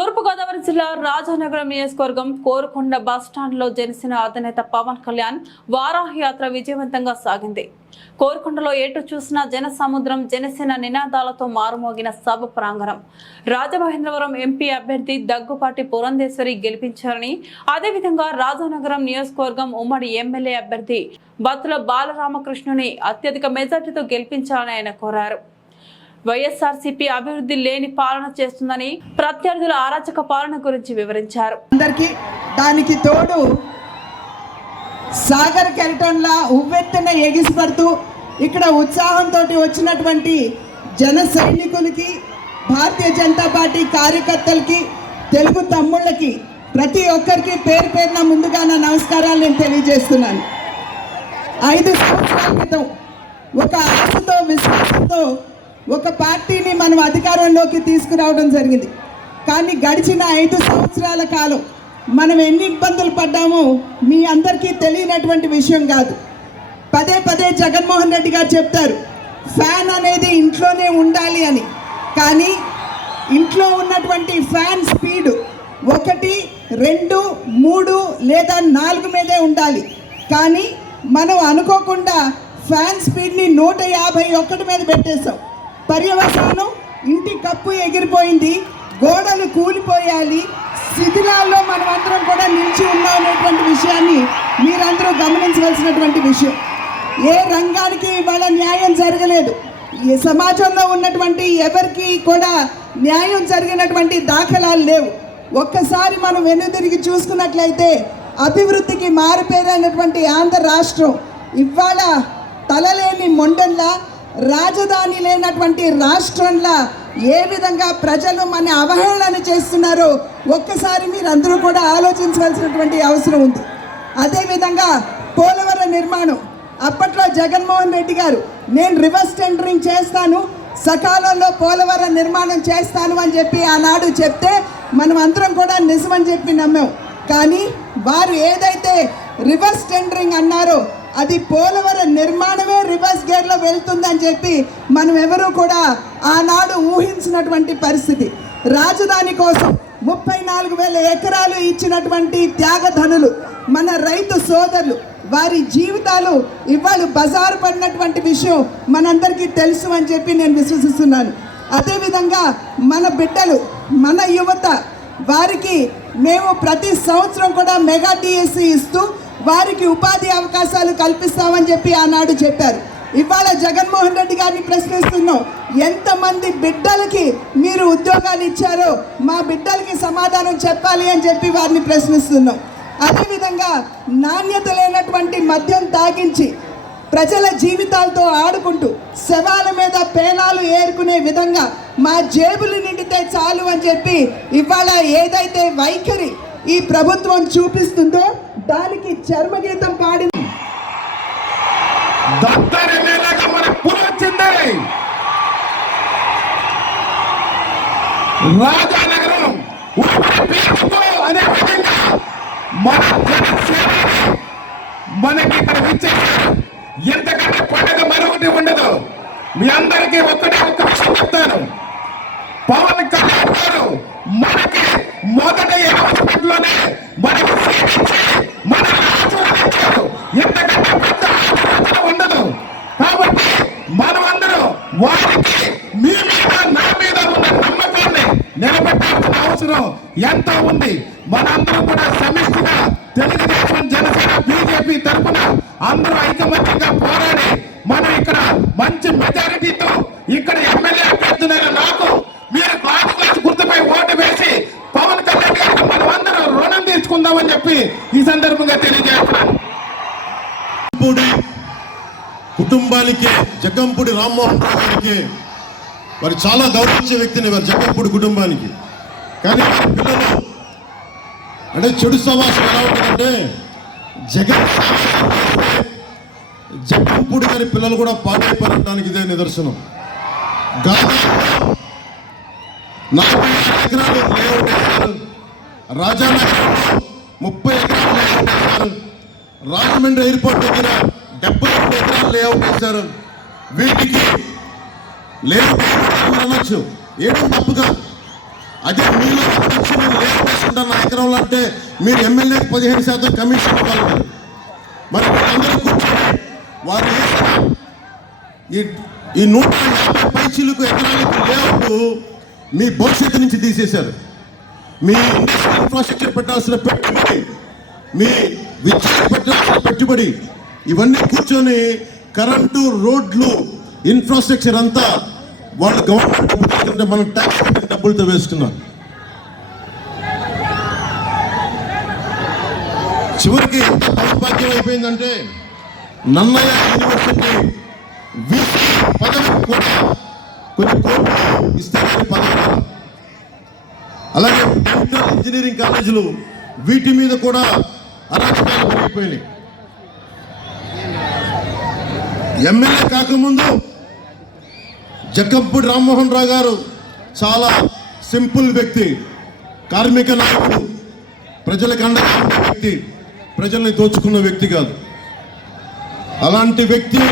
తూర్పుగోదావరి జిల్లా రాజానగరం నియోజకవర్గం కోరుకొండ బస్టాండ్లో జనసేన అధినేత పవన్ కళ్యాణ్ వారాహి యాత్ర విజయవంతంగా సాగింది. కోరుకొండలో ఎటు చూసినా జన సముద్రం, జనసేన నినాదాలతో మారుమోగిన సభ ప్రాంగణం. రాజమహేంద్రవరం ఎంపీ అభ్యర్థి దగ్గుపాటి పురంధేశ్వరి గెలిపించారని, అదేవిధంగా రాజానగరం నియోజకవర్గం ఉమ్మడి ఎమ్మెల్యే అభ్యర్థి బత్తుల బాలరామకృష్ణుని అత్యధిక మెజార్టీతో గెలిపించాలని ఆయన కోరారు. వైఎస్ఆర్సీపీ అభివృద్ధి లేని పాలన చేస్తుందని, ప్రత్యర్థుల అరాచక పాలన గురించి వివరించారు. దానికి తోడు సాగర్ కెరటంలా ఉవ్వెత్తున ఎగిసిపడుతూ ఇక్కడ ఉత్సాహంతో వచ్చినటువంటి జన సైనికులకి, భారతీయ జనతా పార్టీ కార్యకర్తలకి, తెలుగు తమ్ముళ్ళకి ప్రతి ఒక్కరికి పేరు పేరున ముందుగా నా నమస్కారాలు నేను తెలియజేస్తున్నాను. 5 సంవత్సరాల క్రితం ఒక ఆశతో, విశ్వాసంతో ఒక పార్టీని మనం అధికారంలోకి తీసుకురావడం జరిగింది. కానీ గడిచిన 5 సంవత్సరాల కాలం మనం ఎన్ని ఇబ్బందులు పడ్డామో మీ అందరికీ తెలియనటువంటి విషయం కాదు. పదే పదే జగన్మోహన్ రెడ్డి గారు చెప్తారు, ఫ్యాన్ అనేది ఇంట్లోనే ఉండాలి అని. కానీ ఇంట్లో ఉన్నటువంటి ఫ్యాన్ స్పీడ్ 1, 2, 3 లేదా 4 మీదే ఉండాలి. కానీ మనం అనుకోకుండా ఫ్యాన్ స్పీడ్ని 151 మీద పెట్టేశాం. పర్యవసానం ఇంటి కప్పు ఎగిరిపోయింది, గోడలు కూలిపోయాలి, శిథిలాల్లో మనమందరం కూడా నిలిచి ఉన్నాం అనేటువంటి విషయాన్ని మీరందరూ గమనించవలసినటువంటి విషయం. ఏ రంగానికి ఇవాళ న్యాయం జరగలేదు. ఈ సమాజంలో ఉన్నటువంటి ఎవరికి కూడా న్యాయం జరిగినటువంటి దాఖలాలు లేవు. ఒక్కసారి మనం వెనుదిరిగి చూసుకున్నట్లయితే అభివృద్ధికి మారుపేరైనటువంటి ఆంధ్ర రాష్ట్రం ఇవాళ తలలేని మొండన్లా, రాజధాని లేనటువంటి రాష్ట్రంలా ఏ విధంగా ప్రజలు మన అవహేళన చేస్తున్నారో ఒక్కసారి మీరందరూ కూడా ఆలోచించవలసినటువంటి అవసరం ఉంది. అదేవిధంగా పోలవరం నిర్మాణం, అప్పట్లో జగన్మోహన్ రెడ్డి గారు నేను రివర్స్ టెండరింగ్ చేస్తాను, సకాలంలో పోలవరం నిర్మాణం చేస్తాను అని చెప్పి ఆనాడు చెప్తే మనం అందరం కూడా నిజమని చెప్పి నమ్మాం. కానీ వారు ఏదైతే రివర్స్ టెండరింగ్ అన్నారో అది పోలవరం నిర్మాణమే రివర్స్ గేర్లో వెళ్తుందని చెప్పి మనం ఎవరూ కూడా ఆనాడు ఊహించినటువంటి పరిస్థితి. రాజధాని కోసం 34,000 ఎకరాలు ఇచ్చినటువంటి త్యాగధనులు మన రైతు సోదరులు, వారి జీవితాలు ఇవాళ బజారు పడినటువంటి విషయం మనందరికీ తెలుసు అని చెప్పి నేను విశ్వసిస్తున్నాను. అదేవిధంగా మన బిడ్డలు, మన యువత, వారికి మేము ప్రతి సంవత్సరం కూడా మెగా డిఎస్సి ఇస్తూ వారికి ఉపాధి అవకాశాలు కల్పిస్తామని చెప్పి ఆనాడు చెప్పారు. ఇవాళ జగన్మోహన్ రెడ్డి గారిని ప్రశ్నిస్తున్నాం, ఎంతమంది బిడ్డలకి మీరు ఉద్యోగాలు ఇచ్చారో మా బిడ్డలకి సమాధానం చెప్పాలి అని చెప్పి వారిని ప్రశ్నిస్తున్నాం. అదేవిధంగా నాణ్యత లేనటువంటి మద్యం తాగించి ప్రజల జీవితాలతో ఆడుకుంటూ శవాల మీద పేలాలు ఏరుకునే విధంగా మా జేబులు నిండితే చాలు అని చెప్పి ఇవాళ ఏదైతే వైఖరి ఈ ప్రభుత్వం చూపిస్తుందో దానికి చర్మగీతం పాడి రాజానగరం మనకి ఇక్కడ ఇచ్చేసారు. ఎంతకంటే పండుగ మరొకటి ఉండదు. మీ అందరికీ ఒక్క విషయం చెప్తాను. పవన్ కళ్యాణ్ గారు మనకి మొదట లోనే మనకి మన ఆచరించారు. ఎంతకంటే పెద్ద ఆచరణ ఉండదు. కాబట్టి మనమందరం వారికి మీ మీద, నా మీద ఉన్న నమ్మకాన్ని నిలబెట్టాల్సిన అవసరం ఎంతో ఉంది. మనందరం కూడా సమిష్టిగా తెలుగుదేశం, జనసేన, బీజేపీ తరఫున అందరూ ఐకమత్యంగా పోరాడి మనం ఇక్కడ మంచి మెజారిటీతో ఇక్కడ ఎమ్మెల్యే అభ్యర్థులైన నాకు మీరు క్లాస్ గుర్తుపై ఓటు వేసి పవన్ కళ్యాణ్ గారికి మనం అందరం రుణం తీర్చుకుందామని చెప్పి ఈ సందర్భంగా తెలియజేస్తున్నాను. కుటుంబానికి, జగ్గంపూడి రామ్మోహన్ రావు గారికి వారు చాలా గౌరవించే వ్యక్తిని వారు జగ్గంపూడి కుటుంబానికి. కానీ వారి పిల్లలు అంటే చెడు సమాసం ఎలా ఉంటుందంటే జగ్గంపూడి గారి పిల్లలు కూడా పాడైపోవడానికి ఇదే నిదర్శనం. గాజాలో 40 ఎకరాలు లేఅవుట్ వేశారు, రాజానగరంలో 30 ఎకరాలు లేఅవుట్ వేశారు, రాజమండ్రి ఎయిర్పోర్ట్ దగ్గర 72 ఎకరాలు లేఅవుట్ వేశారు. వీటికి లేఅవుట్ అనొచ్చు, ఏదో తప్పుగా అదే మీలో సెంటర్ ఎకరంలో అంటే మీరు ఎమ్మెల్యేకి 15% కమిషన్ ఇవ్వాలి. మరి మీరందరూ కూర్చొని వారు వేసిన ఈ 150 పైచీలకు ఎకరాలకు లేఅవుట్ మీ భవిష్యత్తు నుంచి తీసేశారు. మీ ఇండస్ట్రియల్ ఇన్ఫ్రాస్ట్రక్చర్ పెట్టాల్సిన పెట్టుబడి, మీ విద్యకు పెట్టాల్సిన పెట్టుబడి, ఇవన్నీ కూర్చొని కరెంటు, రోడ్లు, ఇన్ఫ్రాస్ట్రక్చర్ అంతా వాళ్ళు గవర్నమెంట్ డబ్బులు, మనం ట్యాక్స్ కట్టిన డబ్బులతో వేసుకున్నారు. చివరికి ఎంత దౌర్భాగ్యం అయిపోయిందంటే నన్నయ్య యూనివర్సిటీ వీసీ పదవి కూడా కొన్ని కోట్లు ఇస్తే పదవి, అలాగే డెంటల్ ఇంజనీరింగ్ కాలేజీలు వీటి మీద కూడా అరాచకాలు పెరిగిపోయినాయి. ఎమ్మెల్యే కాకముందు జక్కంపూడి రామ్మోహన్ రావు గారు చాలా సింపుల్ వ్యక్తి, కార్మిక నాయకుడు, ప్రజలకు అండగా ఉండే వ్యక్తి, ప్రజల్ని దోచుకున్న వ్యక్తి కాదు. అలాంటి వ్యక్తి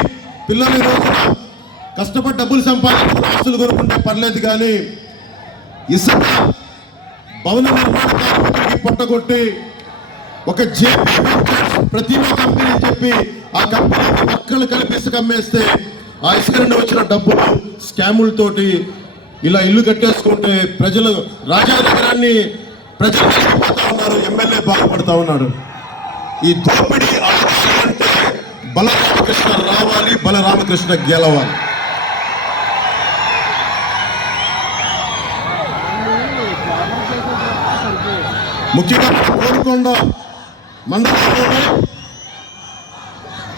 పిల్లల్ని రోజున కష్టపడి డబ్బులు సంపాదించుకుని ఆస్తులు కొనుక్కుంటే పర్లేదు, కానీ ఇసుక భవన నిర్మాణ కార్మికుడికి పొట్టగొట్టి ఒక జేపీ ప్రతిమా కంపెనీ చెప్పి ఆ కంపెనీకి మక్కలు కలిపి ఇసుక అమ్మేస్తే ఆ ఇసుక నుండి వచ్చిన డబ్బులు స్కాములతోటి ఇలా ఇల్లు కట్టేసుకుంటే ప్రజలు రాజానగరాన్ని ప్రజలు పోతా ఉన్నారు, ఎమ్మెల్యే బాగుపడతా ఉన్నాడు. ఈ దోపిడీ అంటే బలరామకృష్ణ రావాలి, బలరామకృష్ణ గెలవాలి. ముఖ్యంగా కోరుకొండ మండలంలోనే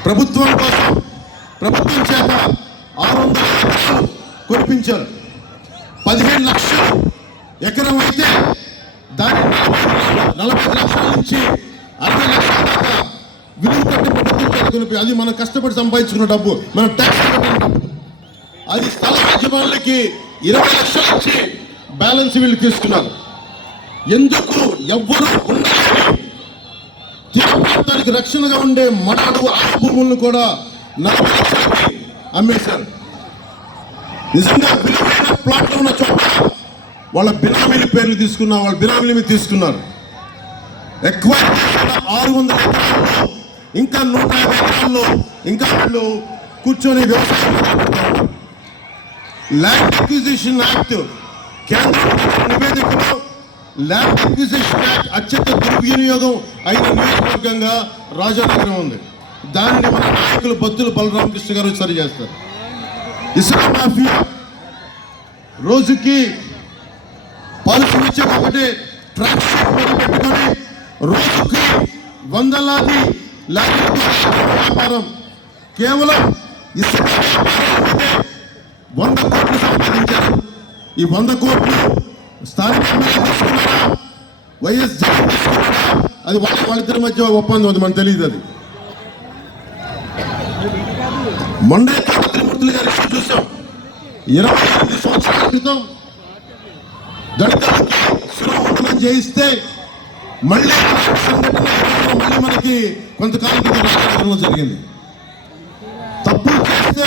ప్రభుత్వం కోసం ప్రభుత్వం చేత 600 ఎకరాలు కొనిపించారు. 15 లక్షలు ఎకరం అయితే దాని 40 లక్షల నుంచి 60 లక్షల దాకా విలువ కట్టి ప్రభుత్వం కొనిపి, అది మనం కష్టపడి సంపాదించుకున్న డబ్బు, మనం ట్యాక్స్ కట్టిన డబ్బు. అది స్థల యజమానులకి 20 లక్షలు ఇచ్చి బ్యాలెన్స్ వీళ్ళు తీసుకున్నారు. ఎందుకు ఎవ్వరు ప్రాంతానికి రక్షణగా ఉండే మనాడు ఆ భూములను కూడా 40 లక్షలకి అమ్మేశారు. నిజంగా విలువైన ప్లాట్లు ఉన్న చోట వాళ్ళ బినామీల పేర్లు తీసుకున్నారు, వాళ్ళ బినామీల మీద తీసుకున్నారు. ఎక్కువ 600 ఎకరాల్లో ఇంకా 150 ఎకరాల్లో ఇంకా వాళ్ళు కూర్చొని వ్యవసాయం. ల్యాండ్ అక్విజిషన్ యాక్ట్ కేంద్ర నివేదికలో ల్యాండ్ అక్విజిషన్ యాక్ట్ అత్యంత దుర్వినియోగం అయిన నియోజకవర్గంగా రాజానగరం ఉంది. దానిని మన నాయకులు బత్తుల బలరామకృష్ణ గారు సరి చేస్తారు. ఇసుక మాఫియా రోజుకి పాలసీ ఒకటి ట్రాక్ పెట్టుకొని రోజుకి వందలాది వ్యాపారం, కేవలం ఇసుక 100 కోట్లు సంపాదించారు. ఈ 100 కోట్లు స్థానిక వైఎస్ జగన్ తీసుకున్నారా, అది వాళ్ళిద్దరి మధ్య ఒప్పందం, అది మనకు తెలియదు. అది మొండే త్రిమూర్తులు గారి ఇష్యూ చూసాం. 28 సంవత్సరాల క్రితం దళితులకి శిరోముండనం చేయిస్తే మళ్ళీ మనకి కొంతకాలం క్రితం జరిగింది. తప్పులు చేస్తే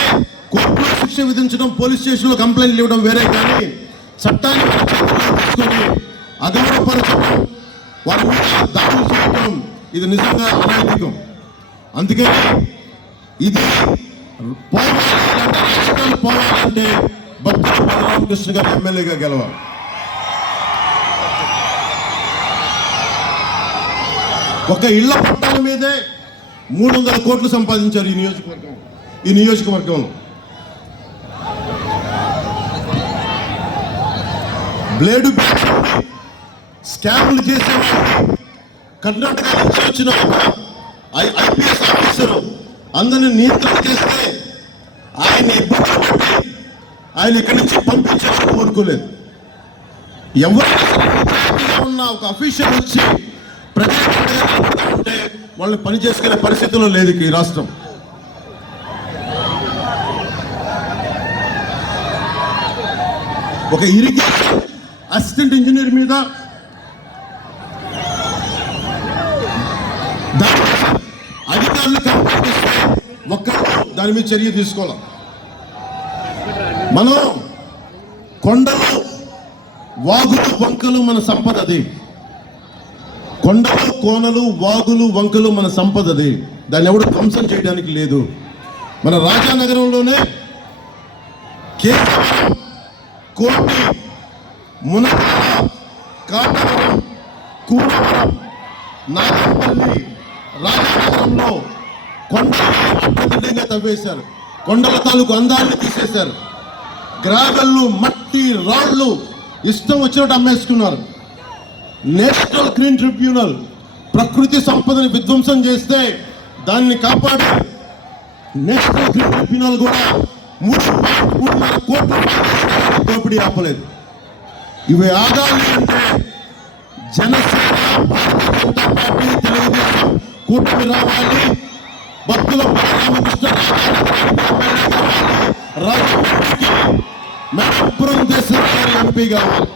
కోర్టులో శిక్ష విధించడం, పోలీస్ స్టేషన్లో కంప్లైంట్లు ఇవ్వడం వేరే, కానీ చట్టాన్ని తీసుకొని అగౌరవపరచడం, వారి మీద దాడులు చేయడం, ఇది నిజంగా అనైతికం. అందుకే ఇది పోవాలంటే బత్తుల బలరామకృష్ణ గారు ఎమ్మెల్యేగా గెలవాలి. ఒక ఇళ్ల పట్టాల మీదే 300 కోట్లు సంపాదించారు ఈ నియోజకవర్గంలో. బ్లేడు స్కామ్లు చేసేవాళ్ళు కర్ణాటక నుంచి వచ్చిన ఐపీఎస్ ఆఫీసరు అందరిని నియంత్రణ చేస్తే ఆయన ఇబ్బంది పెట్టి ఆయన ఇక్కడి నుంచి పంపించాలని కోరుకోలేదు. ఎవరైనా ఉన్న ఒక అఫీషియల్ వచ్చి ప్రజలంటే వాళ్ళని పని చేసుకునే పరిస్థితుల్లో లేదు ఈ రాష్ట్రం. ఒక ఇరిగేషన్ అసిస్టెంట్ ఇంజనీర్ మీద అధికారులు కంప్లైంట్ ఒక్కరు దాని మీద చర్య తీసుకోవాలి. మనం కొండలు, వాగులు, వంకలు మన సంపద. అది కొండలు కోనలు వాగులు వంకలు మన సంపదది, దాన్ని ఎవడు ధ్వంసం చేయడానికి లేదు. మన రాజానగరంలోనే కేశవరం, కోటి, మునగాల, కాటవరం, కూరవరం, నాగంపల్లి, రాజానగరంలో కొండలు అడ్డదిడ్డంగా తవ్వేశారు. కొండల తాలూకు అందాన్ని తీసేశారు. గ్రావెళ్ళు, మట్టి, రాళ్ళు ఇష్టం వచ్చినట్టు అమ్మేసుకున్నారు. నేషనల్ గ్రీన్ ట్రిబ్యునల్ ప్రకృతి సంపదని విధ్వంసం చేస్తే దాన్ని కాపాడి నేషనల్ గ్రీన్ ట్రిబ్యునల్ కూడా 3.3 కోట్ల దోపిడీ ఆపలేదు. ఇవి ఆగాలి అంటే జనసేన, భారతీయ జనతా పార్టీ, తెలుగుదేశం కూటమి రావాలి. భక్తుల రామకృష్ణ రాజకీయ మేడాపురం దేశం ఎంపీ కావాలి.